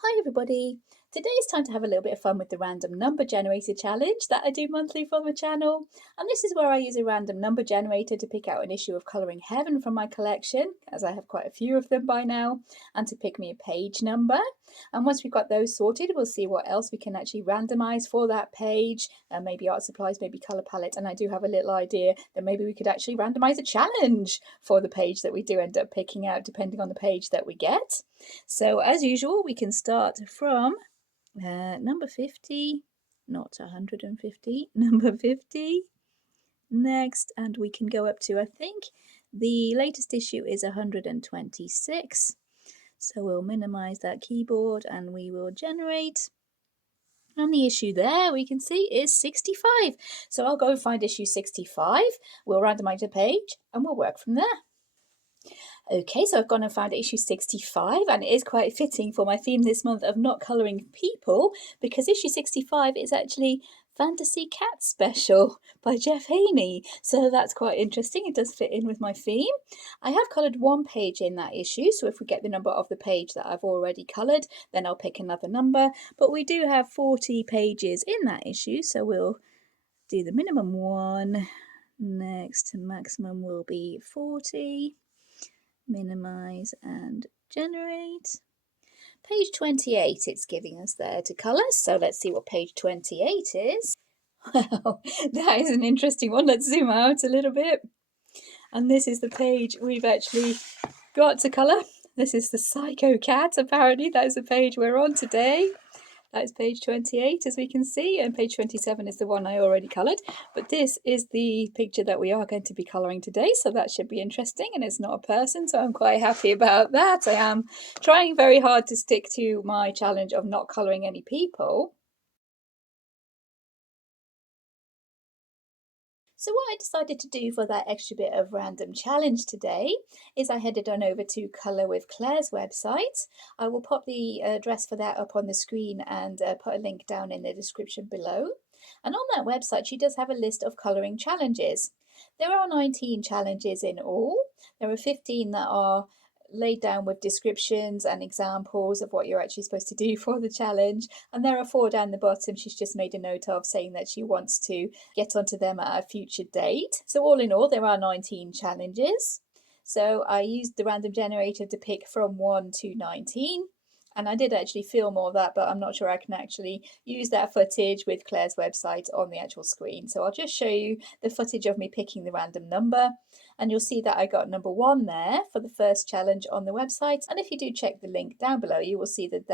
Hi everybody! Today it's time to have a little bit of fun with the random number generator challenge that I do monthly for my channel. And this is where I use a random number generator to pick out an issue of Colouring Heaven from my collection, as I have quite a few of them by now, and to pick me a page number. And once we've got those sorted, we'll see what else we can actually randomise for that page, maybe art supplies, maybe colour palette. And I do have a little idea that maybe we could actually randomise a challenge for the page that we do end up picking out, depending on the page that we get. So as usual, we can start from number 50, not 150, number 50 next, and we can go up to, I think, the latest issue is 126. So we'll minimize that keyboard and we will generate. And the issue there we can see is 65. So I'll go and find issue 65. We'll randomize the page and we'll work from there. Okay, so I've gone and found issue 65, and it is quite fitting for my theme this month of not colouring people, because issue 65 is actually Fantasy Cat Special by Jeff Haney. So that's quite interesting. It does fit in with my theme. I have coloured one page in that issue, so if we get the number of the page that I've already coloured, then I'll pick another number. But we do have 40 pages in that issue, so we'll do the minimum one. Next, maximum will be 40. Minimize and generate. Page 28 it's giving us there to colour, so let's see what page 28 is. Wow, that is an interesting one. Let's zoom out a little bit. And this is the page we've actually got to colour. This is the Psycho Cat, apparently. That is the page we're on today. That is page 28, as we can see, and page 27 is the one I already coloured. But this is the picture that we are going to be colouring today, so that should be interesting, and it's not a person, so I'm quite happy about that. I am trying very hard to stick to my challenge of not colouring any people. So what I decided to do for that extra bit of random challenge today is I headed on over to Colour with Claire's website. I will pop the address for that up on the screen and put a link down in the description below. And on that website, she does have a list of colouring challenges. There are 19 challenges in all. There are 15 that are laid down with descriptions and examples of what you're actually supposed to do for the challenge, and there are 4 down the bottom she's just made a note of, saying that she wants to get onto them at a future date. So all in all there are 19 challenges. So I used the random generator to pick from 1 to 19, and I did actually film all that, but I'm not sure I can actually use that footage with Claire's website on the actual screen. So I'll just show you the footage of me picking the random number, and you'll see that I got number 1 there for the first challenge on the website. And if you do check the link down below, you will see that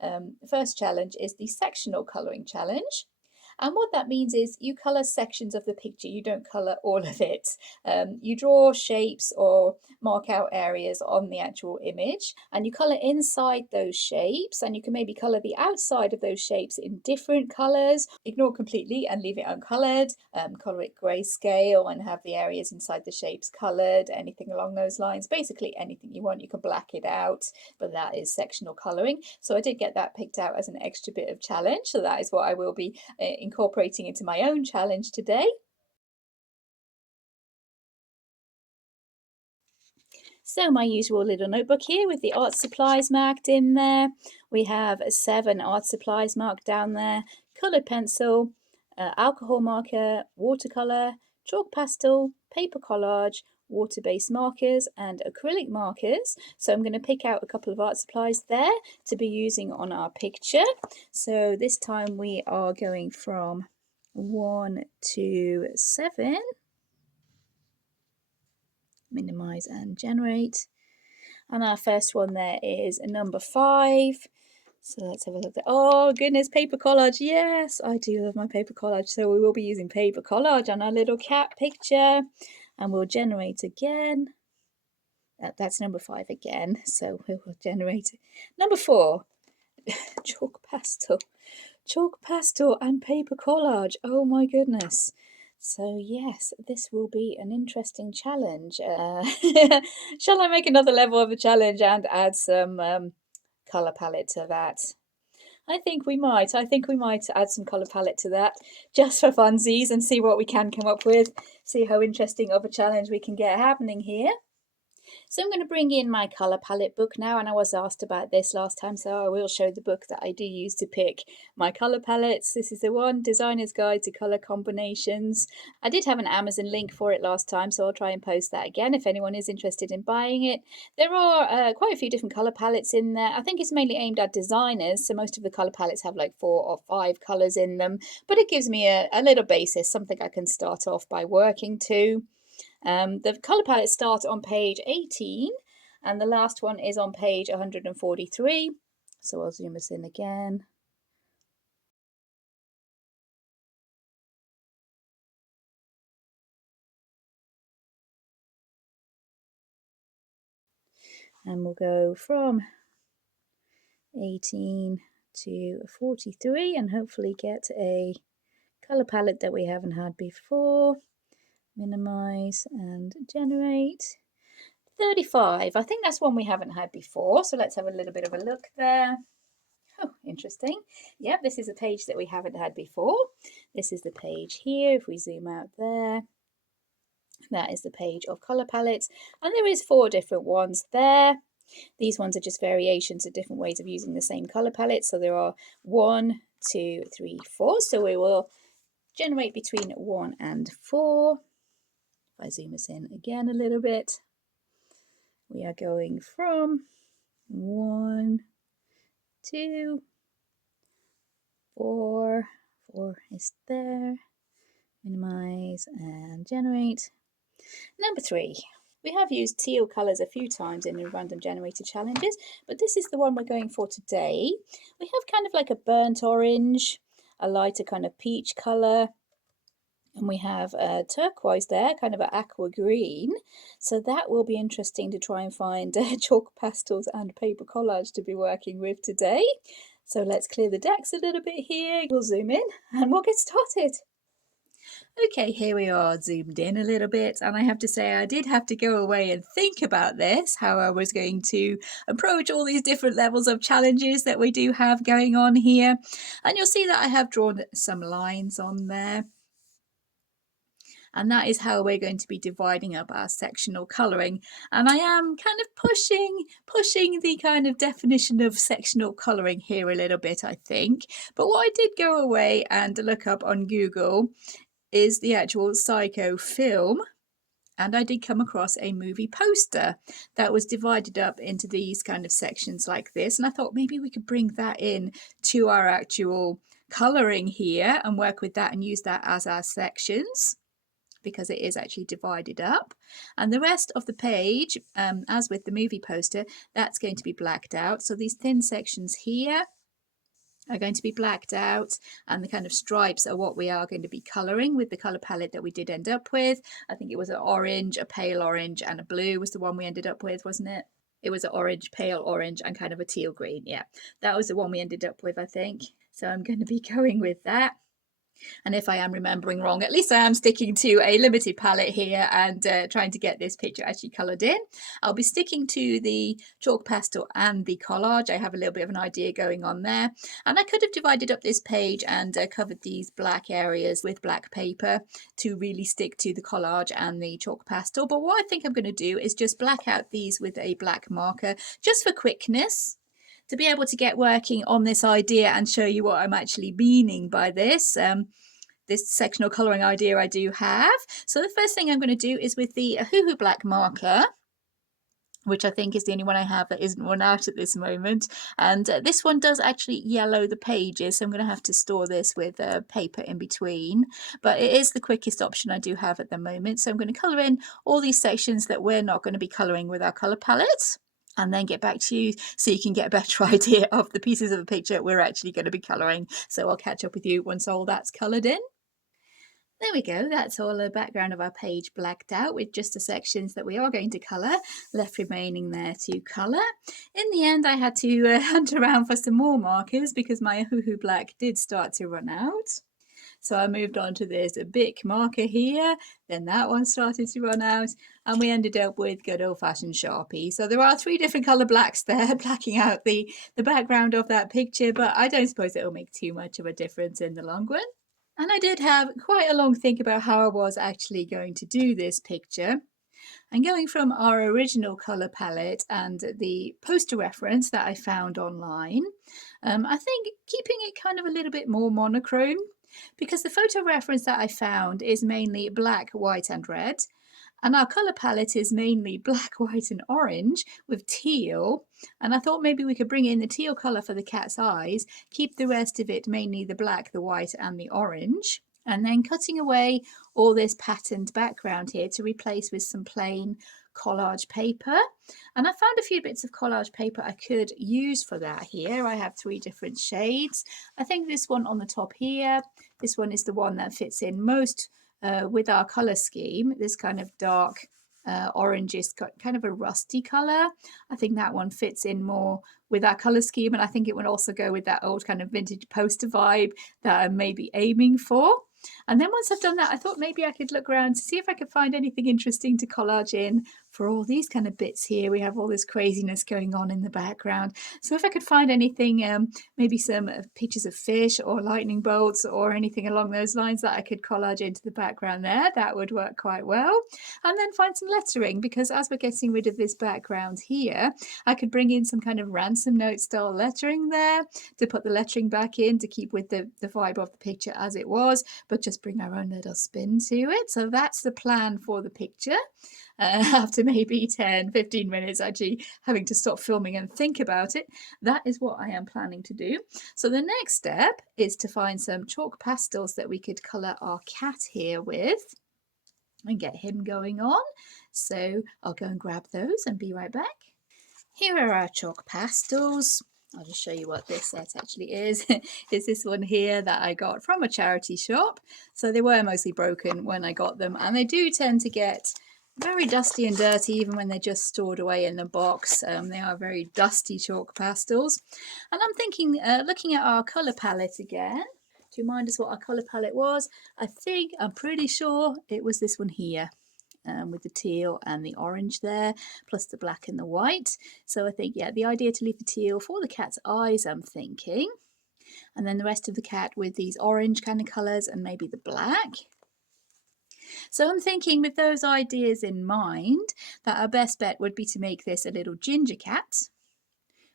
the first challenge is the sectional colouring challenge. And what that means is you colour sections of the picture, you don't colour all of it. You draw shapes or mark out areas on the actual image, and you colour inside those shapes, and you can maybe colour the outside of those shapes in different colours. Ignore completely and leave it uncoloured. Colour it grayscale and have the areas inside the shapes coloured, anything along those lines. Basically anything you want. You can black it out, but that is sectional colouring. So I did get that picked out as an extra bit of challenge, so that is what I will be incorporating into my own challenge today. So my usual little notebook here with the art supplies marked in there. We have 7 art supplies marked down there: coloured pencil, alcohol marker, watercolour, chalk pastel, paper collage, water-based markers and acrylic markers. So I'm going to pick out a couple of art supplies there to be using on our picture. So this time we are going from 1 to 7. Minimize and generate. And our first one there is number 5. So let's have a look there. Oh goodness, paper collage. Yes, I do love my paper collage. So we will be using paper collage on our little cat picture, and we'll generate again. That's number 5 again. So we will generate number 4. Chalk pastel and paper collage. Oh my goodness. So yes, this will be an interesting challenge. Shall I make another level of the challenge and add some colour palette to that? I think we might. I think we might add some colour palette to that, just for funsies, and see what we can come up with. See how interesting of a challenge we can get happening here. So I'm going to bring in my colour palette book now, and I was asked about this last time, so I will show the book that I do use to pick my colour palettes. This is the one, Designer's Guide to Colour Combinations. I did have an Amazon link for it last time, so I'll try and post that again if anyone is interested in buying it. There are quite a few different colour palettes in there. I think it's mainly aimed at designers, so most of the colour palettes have like 4 or 5 colours in them, but it gives me a little basis, something I can start off by working to. The colour palettes start on page 18 and the last one is on page 143. So I'll zoom us in again. And we'll go from 18 to 43 and hopefully get a colour palette that we haven't had before. Minimize and generate. 35. I think that's one we haven't had before. So let's have a little bit of a look there. Oh, interesting. Yep, this is a page that we haven't had before. This is the page here. If we zoom out there, that is the page of colour palettes. And there is 4 different ones there. These ones are just variations of different ways of using the same colour palette. So there are 1, 2, 3, 4. So we will generate between 1 and 4. If I zoom us in again a little bit, we are going from 1, 2, 4. 4 is there. Minimize and generate. Number 3. We have used teal colours a few times in the random generator challenges, but this is the one we're going for today. We have kind of like a burnt orange, a lighter kind of peach colour, and we have a turquoise there, kind of an aqua green. So that will be interesting to try and find chalk pastels and paper collage to be working with today. So let's clear the decks a little bit here. We'll zoom in and we'll get started. Okay, here we are zoomed in a little bit, and I have to say I did have to go away and think about this, how I was going to approach all these different levels of challenges that we do have going on here. And you'll see that I have drawn some lines on there. And that is how we're going to be dividing up our sectional colouring. And I am kind of pushing the kind of definition of sectional colouring here a little bit, I think. But what I did go away and look up on Google is the actual Psycho film, and I did come across a movie poster that was divided up into these kind of sections like this, and I thought maybe we could bring that in to our actual colouring here and work with that and use that as our sections, because it is actually divided up. And the rest of the page, as with the movie poster, that's going to be blacked out. So these thin sections here are going to be blacked out, and the kind of stripes are what we are going to be colouring with the colour palette that we did end up with. I think it was an orange, a pale orange and a blue was the one we ended up with, wasn't it? It was an orange, pale orange and kind of a teal green. Yeah, that was the one we ended up with, I think. So I'm going to be going with that. And if I am remembering wrong, at least I am sticking to a limited palette here and trying to get this picture actually coloured in. I'll be sticking to the chalk pastel and the collage. I have a little bit of an idea going on there. And I could have divided up this page and covered these black areas with black paper to really stick to the collage and the chalk pastel. But what I think I'm going to do is just black out these with a black marker just for quickness, to be able to get working on this idea and show you what I'm actually meaning by this. This sectional colouring idea I do have. So the first thing I'm going to do is with the Hoo Black marker, which I think is the only one I have that isn't run out at this moment. And this one does actually yellow the pages, so I'm going to have to store this with paper in between. But it is the quickest option I do have at the moment. So I'm going to colour in all these sections that we're not going to be colouring with our colour palette, and then get back to you so you can get a better idea of the pieces of the picture we're actually going to be colouring. So I'll catch up with you once all that's coloured in. There we go, that's all the background of our page blacked out with just the sections that we are going to colour left remaining there to colour. In the end I had to hunt around for some more markers because my Hoo Black did start to run out. So I moved on to this Bic marker here, then that one started to run out, and we ended up with good old-fashioned Sharpie. So there are 3 different colour blacks there blacking out the background of that picture, but I don't suppose it'll make too much of a difference in the long run. And I did have quite a long think about how I was actually going to do this picture. And going from our original colour palette and the poster reference that I found online, I think keeping it kind of a little bit more monochrome, because the photo reference that I found is mainly black, white and red. And our colour palette is mainly black, white and orange with teal. And I thought maybe we could bring in the teal colour for the cat's eyes, keep the rest of it mainly the black, the white and the orange. And then cutting away all this patterned background here to replace with some plain collage paper. And I found a few bits of collage paper I could use for that here. I have 3 different shades. I think this one on the top here, this one is the one that fits in most with our colour scheme. This kind of dark orange is kind of a rusty colour. I think that one fits in more with our colour scheme, and I think it would also go with that old kind of vintage poster vibe that I'm maybe aiming for. And then once I've done that, I thought maybe I could look around to see if I could find anything interesting to collage in for all these kind of bits here. We have all this craziness going on in the background. So if I could find anything, maybe some pictures of fish or lightning bolts or anything along those lines that I could collage into the background there, that would work quite well. And then find some lettering, because as we're getting rid of this background here, I could bring in some kind of ransom note style lettering there to put the lettering back in to keep with the vibe of the picture as it was, but just bring our own little spin to it. So that's the plan for the picture. After maybe 10-15 minutes actually having to stop filming and think about it, that is what I am planning to do. So the next step is to find some chalk pastels that we could colour our cat here with and get him going on. So I'll go and grab those and be right back. Here are our chalk pastels. I'll just show you what this set actually is. It's this one here that I got from a charity shop. So they were mostly broken when I got them, and they do tend to get very dusty and dirty even when they're just stored away in the box. They are very dusty chalk pastels. And I'm thinking, looking at our colour palette again, to remind us what our colour palette was, I'm pretty sure it was this one here. With the teal and the orange there, plus the black and the white. So I think, yeah, the idea to leave the teal for the cat's eyes, I'm thinking. And then the rest of the cat with these orange kind of colours and maybe the black. So I'm thinking with those ideas in mind that our best bet would be to make this a little ginger cat.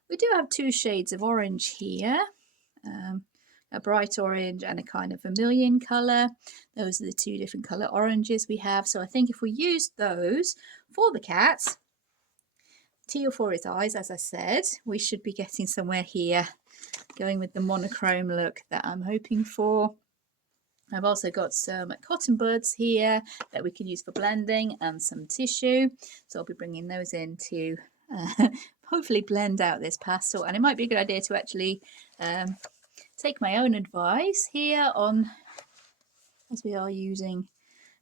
We do have 2 shades of orange here. A bright orange and a kind of vermilion colour. Those are the 2 different colour oranges we have. So I think if we use those for the cat, teal for its eyes, as I said, we should be getting somewhere here, going with the monochrome look that I'm hoping for. I've also got some cotton buds here that we can use for blending and some tissue. So I'll be bringing those in to hopefully blend out this pastel. And it might be a good idea to actually take my own advice here on, as we are using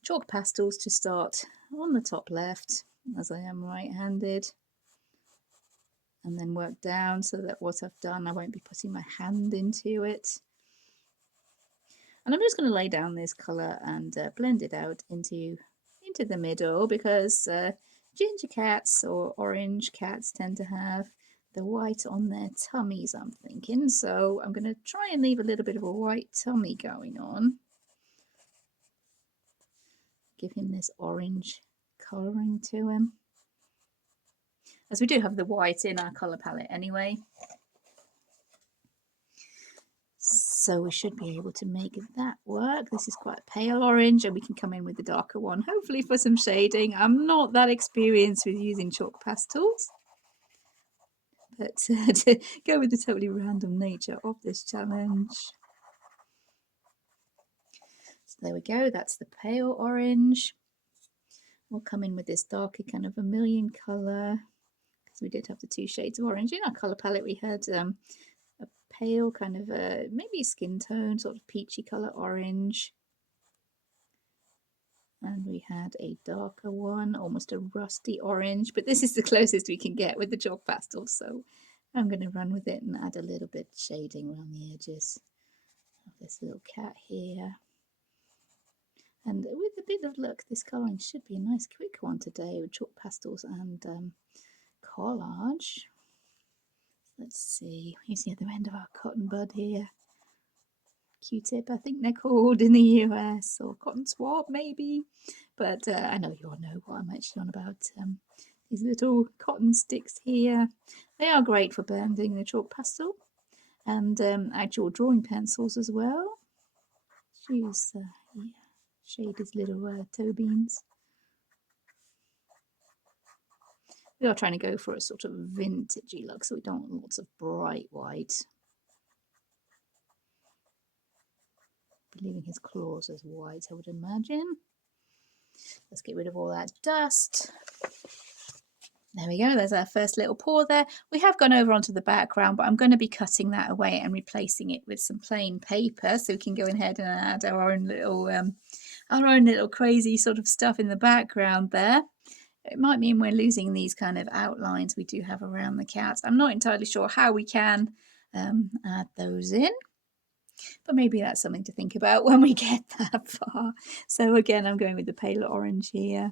chalk pastels, to start on the top left, as I am right-handed, and then work down so that what I've done, I won't be putting my hand into it. And I'm just going to lay down this colour and blend it out into the middle, because ginger cats or orange cats tend to have the white on their tummies, I'm thinking. So I'm going to try and leave a little bit of a white tummy going on. Give him this orange colouring to him, as we do have the white in our colour palette anyway. So we should be able to make that work. This is quite a pale orange, and we can come in with the darker one, hopefully for some shading. I'm not that experienced with using chalk pastels, but to go with the totally random nature of this challenge. So there we go, that's the pale orange. We'll come in with this darker kind of vermilion colour, because we did have the 2 shades of orange. In our colour palette we had a pale kind of maybe skin tone, sort of peachy colour orange. And we had a darker one, almost a rusty orange, but this is the closest we can get with the chalk pastel, so I'm going to run with it and add a little bit of shading around the edges of this little cat here. And with a bit of luck, this colouring should be a nice quick one today with chalk pastels and collage. Let's see, here's the other end of our cotton bud here. Q-tip, I think they're called in the US, or cotton swab maybe. but I know you all know what I'm actually on about. These little cotton sticks here. They are great for blending the chalk pastel, and actual drawing pencils as well. Use yeah, shade his little toe beans. We are trying to go for a sort of vintagey look, so we don't want lots of bright white. Leaving his claws as white, I would imagine. Let's get rid of all that dust. There we go, there's our first little pour there. We have gone over onto the background, but I'm going to be cutting that away and replacing it with some plain paper, so we can go ahead and add our own little crazy sort of stuff in the background there. It might mean we're losing these kind of outlines we do have around the cat. I'm not entirely sure how we can add those in, but maybe that's something to think about when we get that far. So again, I'm going with the paler orange here.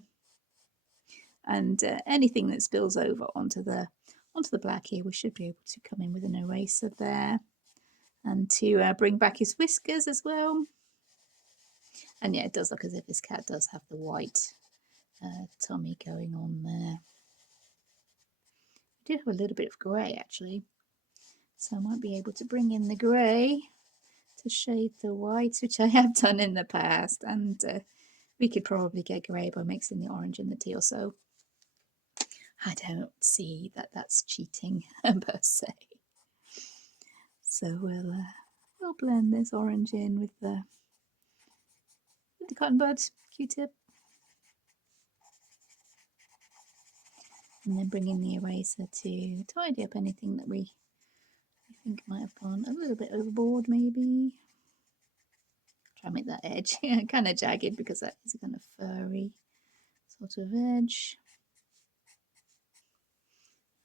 And anything that spills over onto the black here, we should be able to come in with an eraser there, and to bring back his whiskers as well. And yeah, it does look as if this cat does have the white tummy going on there. We do have a little bit of grey actually, so I might be able to bring in the grey to shade the whites, which I have done in the past, and we could probably get grey by mixing the orange and the teal, so I don't see that that's cheating per se. So we'll blend this orange in with the cotton bud Q-tip, and then bring in the eraser to tidy up anything that we think might have gone a little bit overboard maybe. Try and make that edge kind of jagged because that is a kind of furry sort of edge.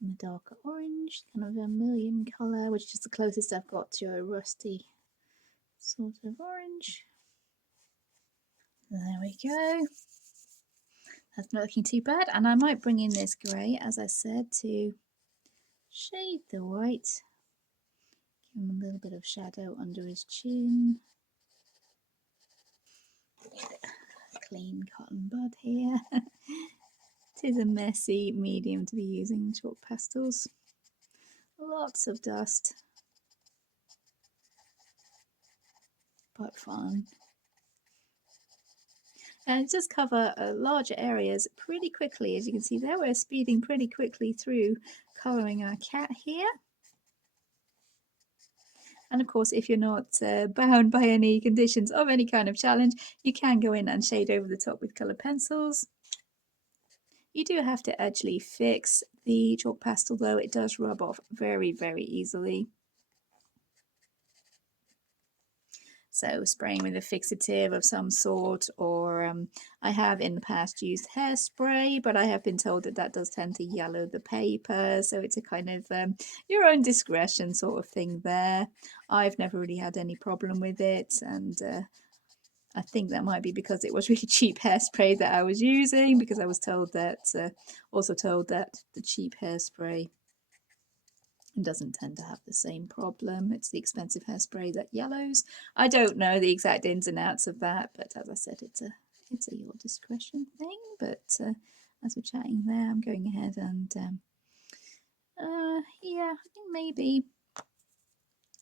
And the darker orange, kind of a vermilion colour, which is the closest I've got to a rusty sort of orange. There we go. That's not looking too bad, and I might bring in this grey, as I said, to shade the white. Give him a little bit of shadow under his chin. Clean cotton bud here. It is a messy medium to be using chalk pastels. Lots of dust, but fun. And it does cover larger areas pretty quickly. As you can see there, we're speeding pretty quickly through colouring our cat here. And of course, if you're not bound by any conditions of any kind of challenge, you can go in and shade over the top with colour pencils. You do have to actually fix the chalk pastel though, it does rub off very, very easily. So spraying with a fixative of some sort, or I have in the past used hairspray, but I have been told that that does tend to yellow the paper, so it's a kind of your own discretion sort of thing there. I've never really had any problem with it, and I think that might be because it was really cheap hairspray that I was using, because I was told that, also told that the cheap hairspray doesn't tend to have the same problem. It's the expensive hairspray that yellows. I don't know the exact ins and outs of that, but as I said, it's a your discretion thing. But as we're chatting there, I'm going ahead and yeah, I think maybe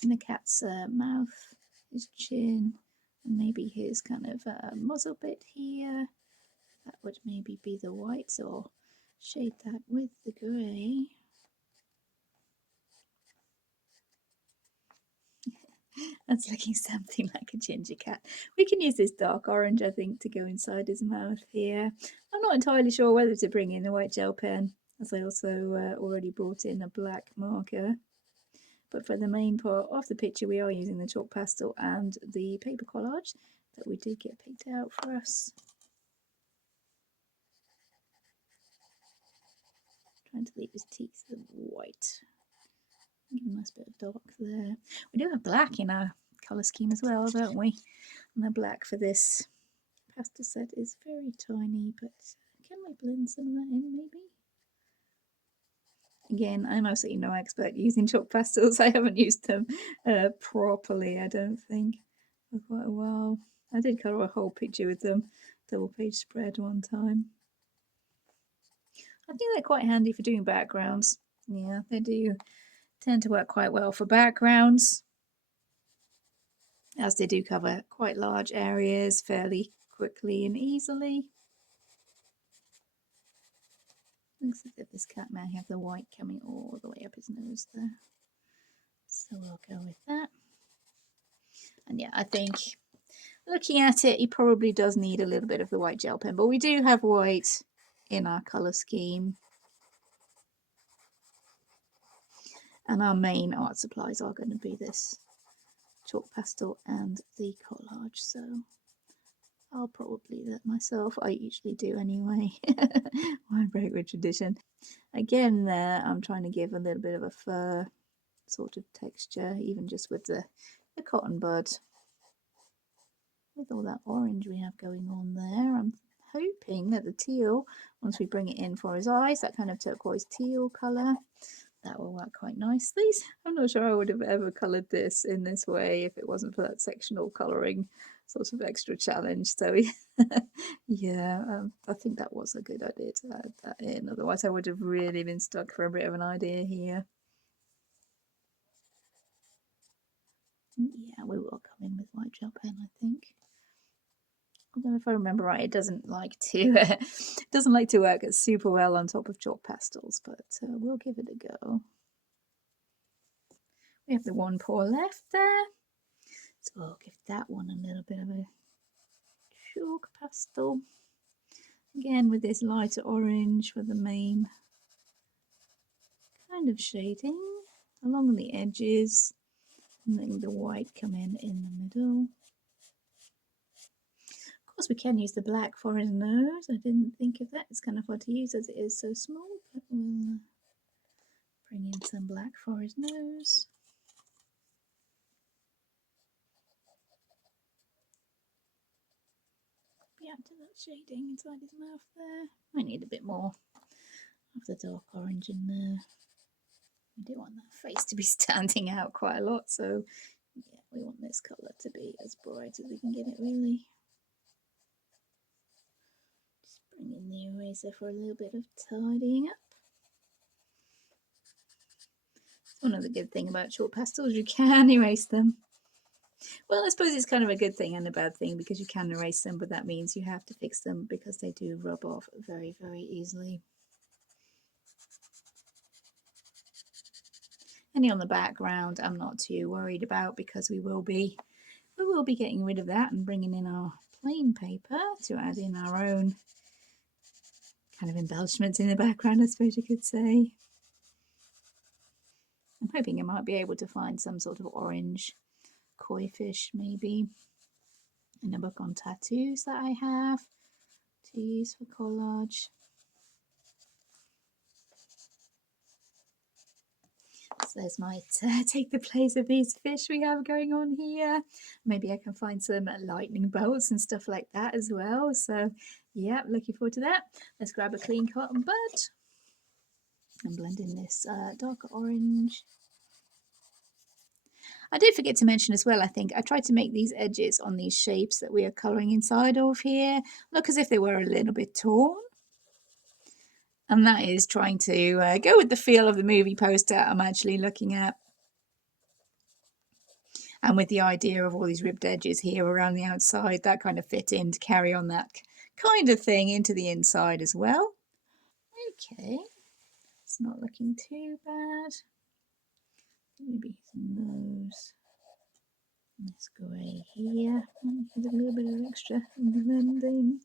in the cat's mouth, his chin, and maybe his kind of muzzle bit here. That would maybe be the whites, or shade that with the grey. That's looking something like a ginger cat. We can use this dark orange, I think, to go inside his mouth here. I'm not entirely sure whether to bring in a white gel pen, as I also already brought in a black marker. But for the main part of the picture, we are using the chalk pastel and the paper collage that we did get picked out for us. Trying to leave his teeth white. Give a nice bit of dark there. We do have black in our colour scheme as well, don't we? And the black for this pastel set is very tiny, but can we blend some of that in maybe? Again, I'm absolutely no expert using chalk pastels. I haven't used them properly, I don't think, for quite a while. I did colour a whole picture with them double page spread one time. I think they're quite handy for doing backgrounds. Yeah, they do tend to work quite well for backgrounds, as they do cover quite large areas fairly quickly and easily. Looks as if this cat may have the white coming all the way up his nose there. So we'll go with that. And yeah, I think looking at it, he probably does need a little bit of the white gel pen, but we do have white in our colour scheme. And our main art supplies are going to be this chalk pastel and the collage. So I'll probably do that myself. I usually do anyway. Why break with tradition? Again, there I'm trying to give a little bit of a fur sort of texture, even just with the cotton bud. With all that orange we have going on there, I'm hoping that the teal, once we bring it in for his eyes, that kind of turquoise teal colour, that will work quite nicely. I'm not sure I would have ever coloured this in this way if it wasn't for that sectional colouring sort of extra challenge. So yeah, I think that was a good idea to add that in. Otherwise I would have really been stuck for a bit of an idea here. Yeah, we will come in with white gel pen, I think. Although if I remember right, it doesn't like to work super well on top of chalk pastels, but we'll give it a go. We have the one pour left there, so I'll give that one a little bit of a chalk pastel. Again with this lighter orange for the main kind of shading along the edges, and letting the white come in the middle. Of course we can use the black for his nose. I didn't think of that. It's kind of hard to use as it is so small, but we'll bring in some black for his nose. Yeah, to that shading inside his mouth there. I need a bit more of the dark orange in there. We do want that face to be standing out quite a lot, so yeah, we want this colour to be as bright as we can get it, really. Just bring in the eraser for a little bit of tidying up. It's one of the good things about chalk pastels, you can erase them. Well, I suppose it's kind of a good thing and a bad thing, because you can erase them, but that means you have to fix them because they do rub off very, very easily. Any on the background I'm not too worried about, because we will be getting rid of that and bringing in our plain paper to add in our own kind of embellishments in the background, I suppose you could say. I'm hoping I might be able to find some sort of orange koi fish maybe in a book on tattoos that I have to use for collage. So this might take the place of these fish we have going on here. Maybe I can find some lightning bolts and stuff like that as well. So yeah, looking forward to that. Let's grab a clean cotton bud and blend in this darker orange. I did forget to mention as well, I think, I tried to make these edges on these shapes that we are colouring inside of here look as if they were a little bit torn. And that is trying to go with the feel of the movie poster I'm actually looking at. And with the idea of all these ribbed edges here around the outside, that kind of fit in to carry on that kind of thing into the inside as well. Okay, it's not looking too bad. Maybe his nose. This grey here. There's a little bit of extra blending.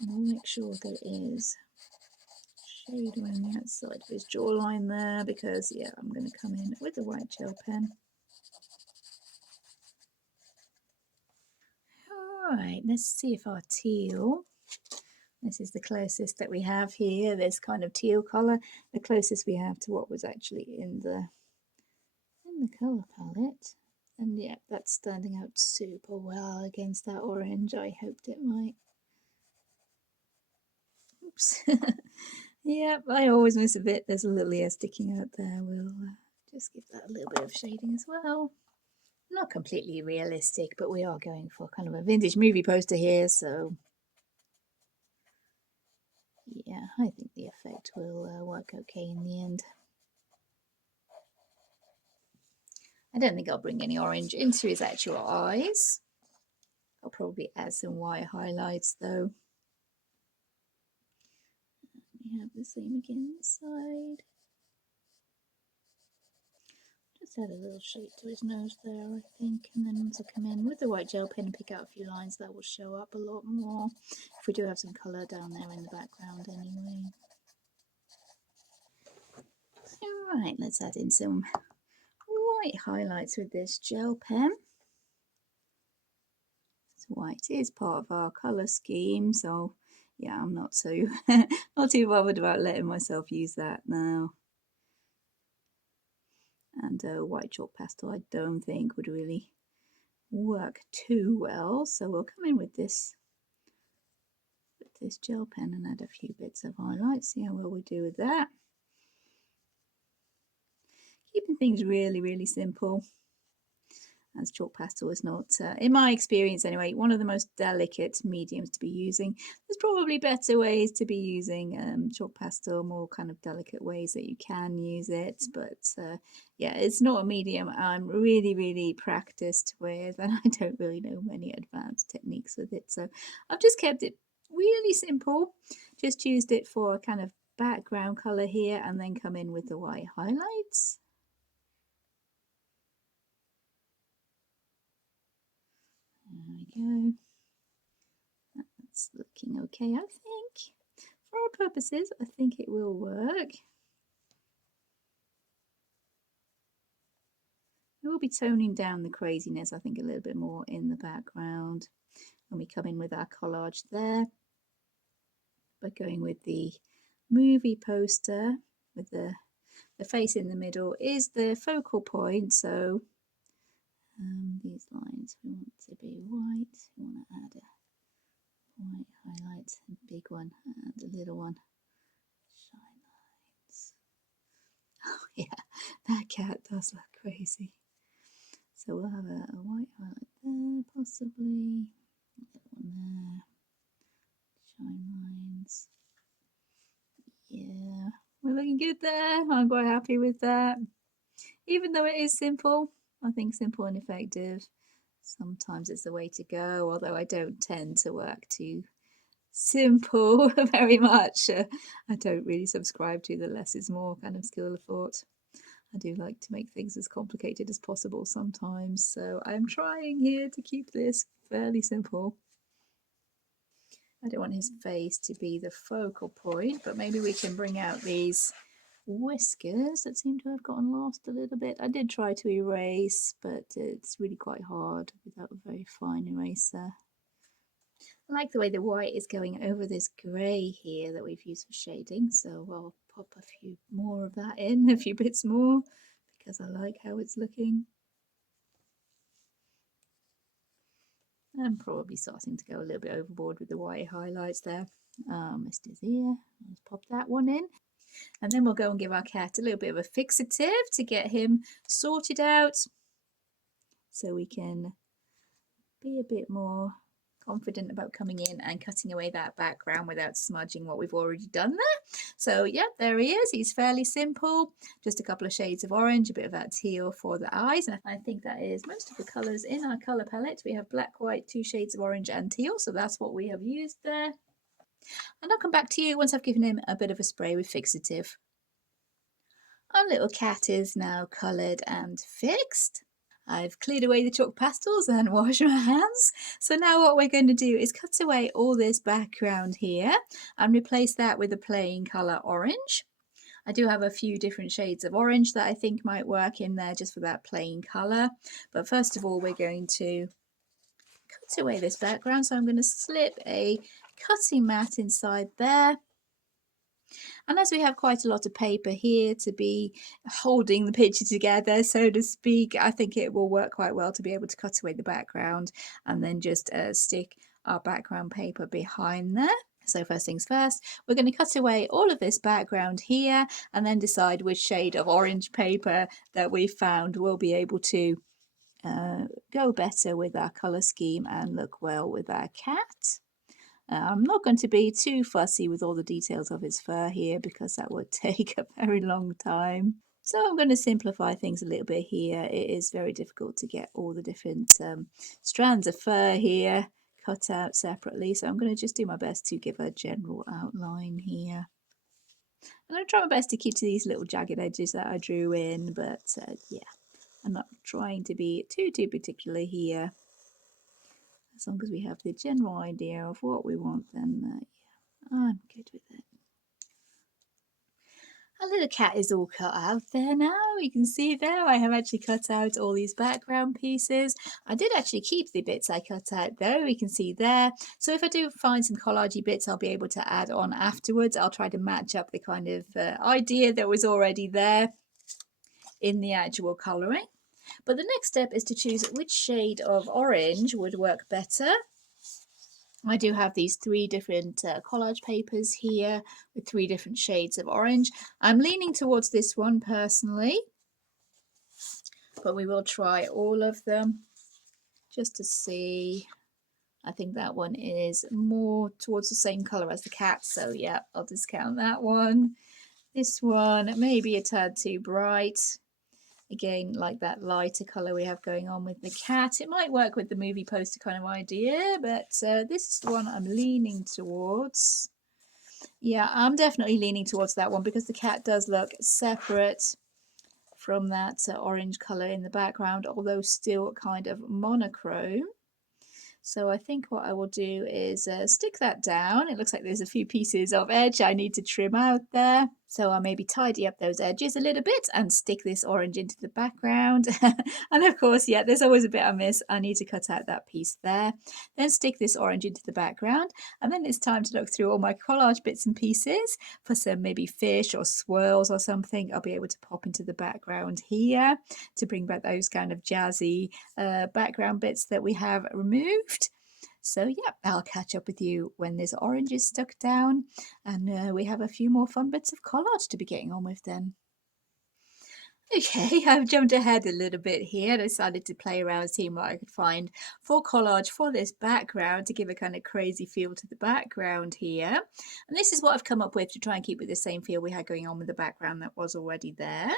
And I'll make sure there is shade around the outside of his jawline there, because yeah, I'm going to come in with the white gel pen. Alright, let's see if our teal, this is the closest that we have here, this kind of teal colour, the closest we have to what was actually in the colour palette. And yeah, that's standing out super well against that orange. I hoped it might. Oops. Yep, I always miss a bit. There's a little ear sticking out there. We'll just give that a little bit of shading as well. Not completely realistic, but we are going for kind of a vintage movie poster here, so Yeah, I think the effect will work okay in the end. I don't think I'll bring any orange into his actual eyes. I'll probably add some white highlights though. We have the same again this side. Just add a little shape to his nose there, I think, and then once I come in with the white gel pen and pick out a few lines, that will show up a lot more. If we do have some colour down there in the background anyway. Alright, let's add in some white highlights with this gel pen. So white is part of our colour scheme, so yeah, I'm not so not too bothered about letting myself use that now. And white chalk pastel I don't think would really work too well, so we'll come in with this gel pen and add a few bits of highlight, see how well we do with that. Keeping things really simple, as chalk pastel is not, in my experience anyway, one of the most delicate mediums to be using. There's probably better ways to be using chalk pastel, more kind of delicate ways that you can use it, but yeah, it's not a medium I'm really practiced with, and I don't really know many advanced techniques with it, so I've just kept it really simple, just used it for a kind of background colour here and then come in with the white highlights. There we go. That's looking okay, I think. For our purposes, I think it will work. We will be toning down the craziness, I think, a little bit more in the background when we come in with our collage there. By going with the movie poster with the face in the middle is the focal point, so these lines we want to be white. We want to add a white highlight, a big one and a little one. Shine lines. Oh yeah, that cat does look crazy. So we'll have a white highlight there, possibly. A little one there. Shine lines. Yeah, we're looking good there. I'm quite happy with that. Even though it is simple, I think simple and effective. Sometimes it's the way to go, although I don't tend to work too simple very much. I don't really subscribe to the less is more kind of school of thought. I do like to make things as complicated as possible sometimes, so I'm trying here to keep this fairly simple. I don't want his face to be the focal point, but maybe we can bring out these whiskers that seem to have gotten lost a little bit. I did try to erase, but it's really quite hard without a very fine eraser. I like the way the white is going over this grey here that we've used for shading, so I'll pop a few more of that in, a few bits more, because I like how it's looking. I'm probably starting to go a little bit overboard with the white highlights there. Missed his ear. Let's pop that one in. And then we'll go and give our cat a little bit of a fixative to get him sorted out, so we can be a bit more confident about coming in and cutting away that background without smudging what we've already done there. So yeah, there he is. He's fairly simple, just a couple of shades of orange, a bit of that teal for the eyes, and I think that is most of the colours in our colour palette. We have black, white, 2 shades of orange and teal, so that's what we have used there. And I'll come back to you once I've given him a bit of a spray with fixative. Our little cat is now coloured and fixed. I've cleared away the chalk pastels and washed my hands. So now what we're going to do is cut away all this background here and replace that with a plain colour orange. I do have a few different shades of orange that I think might work in there just for that plain colour. But first of all, we're going to cut away this background. So I'm going to slip a cutting mat inside there. And as we have quite a lot of paper here to be holding the picture together, so to speak, I think it will work quite well to be able to cut away the background and then just stick our background paper behind there. So first things first, we're going to cut away all of this background here and then decide which shade of orange paper that we found will be able to go better with our colour scheme and look well with our cat. I'm not going to be too fussy with all the details of his fur here because that would take a very long time. So I'm going to simplify things a little bit here. It is very difficult to get all the different strands of fur here cut out separately. So I'm going to just do my best to give a general outline here. I'm going to try my best to keep to these little jagged edges that I drew in, but yeah, I'm not trying to be too particular here. As long as we have the general idea of what we want, then yeah, I'm good with it. Our little cat is all cut out there now. You can see there I have actually cut out all these background pieces. I did actually keep the bits I cut out though, we can see there. So if I do find some collagey bits I'll be able to add on afterwards. I'll try to match up the kind of idea that was already there in the actual colouring. But the next step is to choose which shade of orange would work better. I do have these 3 different collage papers here with 3 different shades of orange. I'm leaning towards this one personally, but we will try all of them just to see. I think that one is more towards the same colour as the cat, so yeah, I'll discount that one. This one may be a tad too bright. Again, like that lighter colour we have going on with the cat. It might work with the movie poster kind of idea, but this is the one I'm leaning towards. Yeah, I'm definitely leaning towards that one because the cat does look separate from that orange colour in the background, although still kind of monochrome. So I think what I will do is stick that down. It looks like there's a few pieces of edge I need to trim out there. So I'll maybe tidy up those edges a little bit and stick this orange into the background. And of course, yeah, there's always a bit I miss. I need to cut out that piece there. Then stick this orange into the background. And then it's time to look through all my collage bits and pieces for some maybe fish or swirls or something. I'll be able to pop into the background here to bring back those kind of jazzy background bits that we have removed. So yeah, I'll catch up with you when this orange is stuck down and we have a few more fun bits of collage to be getting on with then. Okay, I've jumped ahead a little bit here. I decided to play around seeing what I could find for collage for this background to give a kind of crazy feel to the background here. And this is what I've come up with to try and keep with the same feel we had going on with the background that was already there.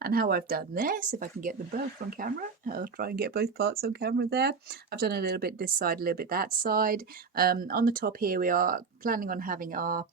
And how I've done this, if I can get them both on camera, I'll try and get both parts on camera there. I've done a little bit this side, a little bit that side. On the top here we are planning on having our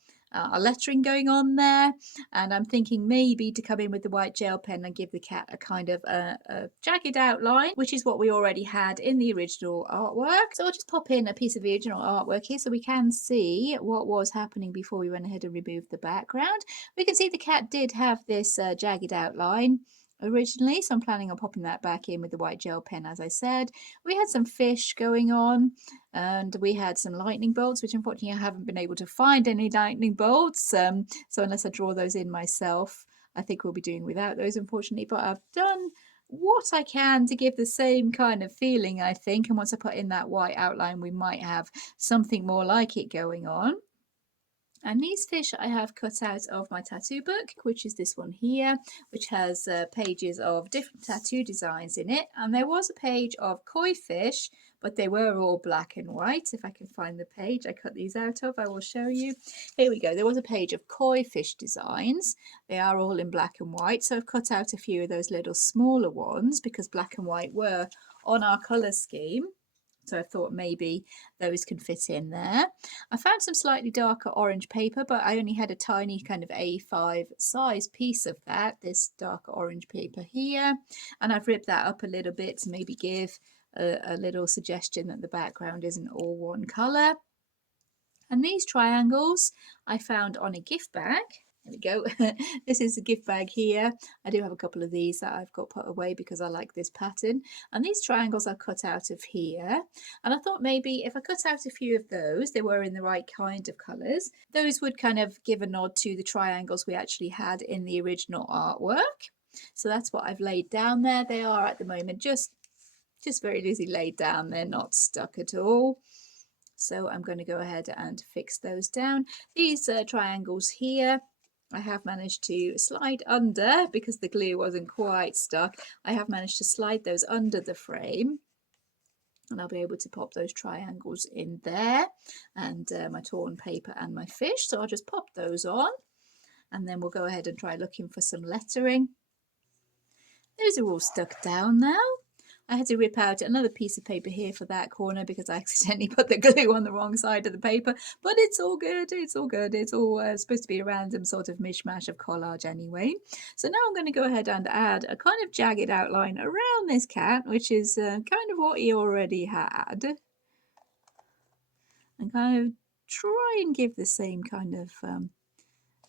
lettering going on there, and I'm thinking maybe to come in with the white gel pen and give the cat a kind of a jagged outline, which is what we already had in the original artwork. So I'll just pop in a piece of the original artwork here so we can see what was happening before we went ahead and removed the background. We can see the cat did have this jagged outline originally, so I'm planning on popping that back in with the white gel pen. As I said, we had some fish going on and we had some lightning bolts, which unfortunately I haven't been able to find any lightning bolts, so unless I draw those in myself, I think we'll be doing without those, unfortunately. But I've done what I can to give the same kind of feeling, I think, and once I put in that white outline we might have something more like it going on. And these fish I have cut out of my tattoo book, which is this one here, which has pages of different tattoo designs in it. And there was a page of koi fish, but they were all black and white. If I can find the page I cut these out of, I will show you. Here we go. There was a page of koi fish designs. They are all in black and white. So I've cut out a few of those little smaller ones because black and white were on our colour scheme. So I thought maybe those can fit in there. I found some slightly darker orange paper, but I only had a tiny kind of A5 size piece of that, this darker orange paper here. And I've ripped that up a little bit to maybe give a little suggestion that the background isn't all one colour. And these triangles I found on a gift bag. There we go. This is a gift bag here. I do have a couple of these that I've got put away because I like this pattern. And these triangles are cut out of here. And I thought maybe if I cut out a few of those, they were in the right kind of colours, those would kind of give a nod to the triangles we actually had in the original artwork. So that's what I've laid down there. They are at the moment just very loosely laid down. They're not stuck at all. So I'm going to go ahead and fix those down. These triangles here, I have managed to slide under because the glue wasn't quite stuck. I have managed to slide those under the frame. And I'll be able to pop those triangles in there, and my torn paper and my fish. So I'll just pop those on, and then we'll go ahead and try looking for some lettering. Those are all stuck down now. I had to rip out another piece of paper here for that corner because I accidentally put the glue on the wrong side of the paper, but it's all good, it's all good. It's all supposed to be a random sort of mishmash of collage anyway. So now I'm going to go ahead and add a kind of jagged outline around this cat, which is kind of what he already had. And kind of try and give the same kind of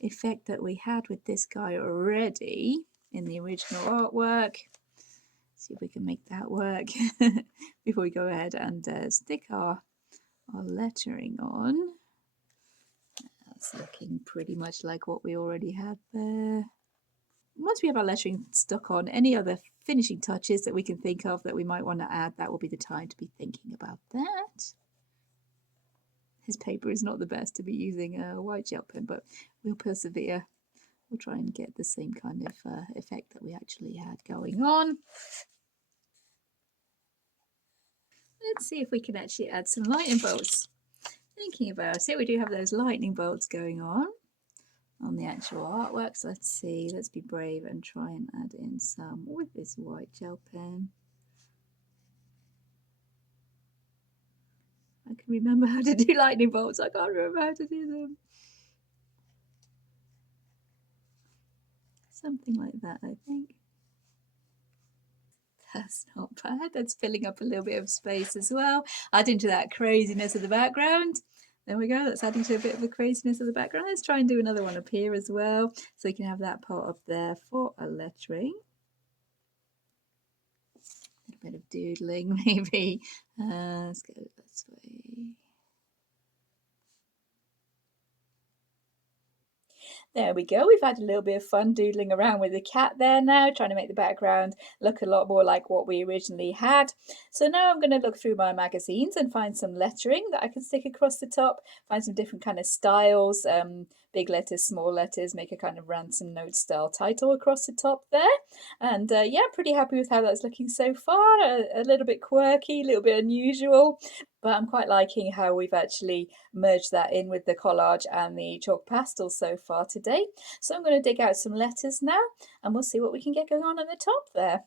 effect that we had with this guy already in the original artwork. See if we can make that work before we go ahead and stick our lettering on. That's looking pretty much like what we already had there. Once we have our lettering stuck on, any other finishing touches that we can think of that we might want to add, that will be the time to be thinking about that. His paper is not the best to be using a white gel pen, but we'll persevere. We'll try and get the same kind of effect that we actually had going on. Let's see if we can actually add some lightning bolts. Thinking about it, we do have those lightning bolts going on the actual artwork. So let's see, let's be brave and try and add in some with this white gel pen. I can remember how to do lightning bolts. I can't remember how to do them. Something like that, I think. That's not bad. That's filling up a little bit of space as well. Adding to that craziness of the background. There we go. That's adding to a bit of the craziness of the background. Let's try and do another one up here as well. So we can have that part up there for a lettering. A little bit of doodling maybe. Let's go this way. There we go. We've had a little bit of fun doodling around with the cat there now, trying to make the background look a lot more like what we originally had. So now I'm going to look through my magazines and find some lettering that I can stick across the top, find some different kind of styles, big letters, small letters, make a kind of ransom note style title across the top there. And yeah, pretty happy with how that's looking so far. A little bit quirky, a little bit unusual, but I'm quite liking how we've actually merged that in with the collage and the chalk pastels so far today. So I'm going to dig out some letters now and we'll see what we can get going on the top there.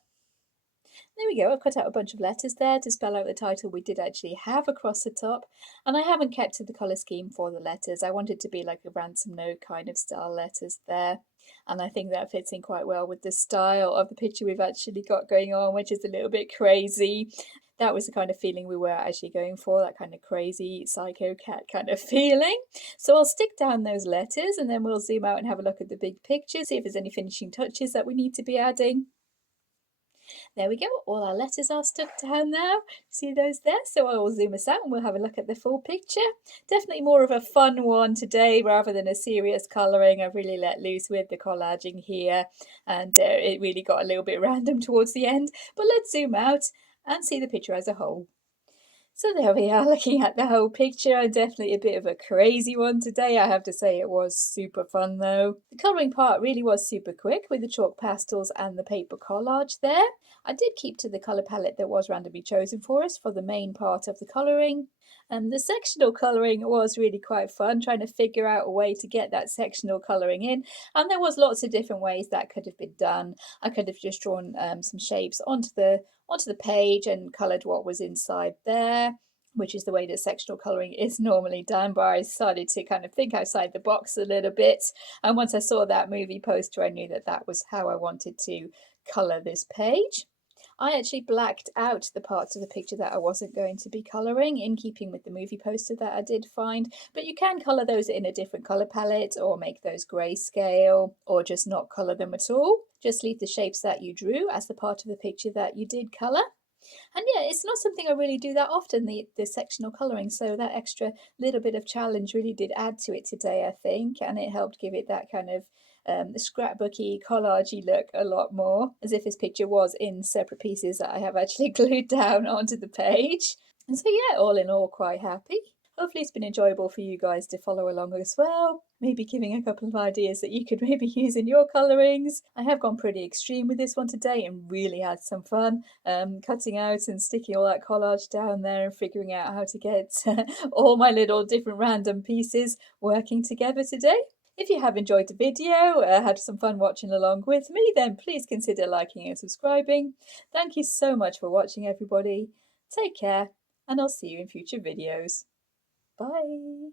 There we go, I've cut out a bunch of letters there to spell out the title we did actually have across the top, and I haven't kept to the colour scheme for the letters. I wanted to be like a ransom note kind of style letters there, and I think that fits in quite well with the style of the picture we've actually got going on, which is a little bit crazy. That was the kind of feeling we were actually going for, that kind of crazy psycho cat kind of feeling. So I'll stick down those letters and then we'll zoom out and have a look at the big picture, see if there's any finishing touches that we need to be adding. There we go, all our letters are stuck down now. See those there? So I will zoom us out and we'll have a look at the full picture. Definitely more of a fun one today rather than a serious colouring. I've really let loose with the collaging here, and it really got a little bit random towards the end. But let's zoom out and see the picture as a whole. So there we are, looking at the whole picture. Definitely a bit of a crazy one today. I have to say it was super fun though. The colouring part really was super quick with the chalk pastels and the paper collage there. I did keep to the colour palette that was randomly chosen for us for the main part of the colouring. And the sectional colouring was really quite fun, trying to figure out a way to get that sectional colouring in. And there was lots of different ways that could have been done. I could have just drawn some shapes onto the page and coloured what was inside there, which is the way that sectional colouring is normally done, but I decided to kind of think outside the box a little bit. And once I saw that movie poster, I knew that that was how I wanted to colour this page. I actually blacked out the parts of the picture that I wasn't going to be colouring, in keeping with the movie poster that I did find, but you can colour those in a different colour palette or make those grayscale or just not colour them at all. Just leave the shapes that you drew as the part of the picture that you did colour. And yeah, it's not something I really do that often, the sectional colouring, so that extra little bit of challenge really did add to it today, I think, and it helped give it that kind of scrapbooky, collagey look a lot more, as if this picture was in separate pieces that I have actually glued down onto the page. And so yeah, all in all, quite happy. Hopefully it's been enjoyable for you guys to follow along as well, maybe giving a couple of ideas that you could maybe use in your colourings. I have gone pretty extreme with this one today and really had some fun cutting out and sticking all that collage down there and figuring out how to get all my little different random pieces working together today. If you have enjoyed the video, had some fun watching along with me, then please consider liking and subscribing. Thank you so much for watching, everybody. Take care, and I'll see you in future videos. Bye.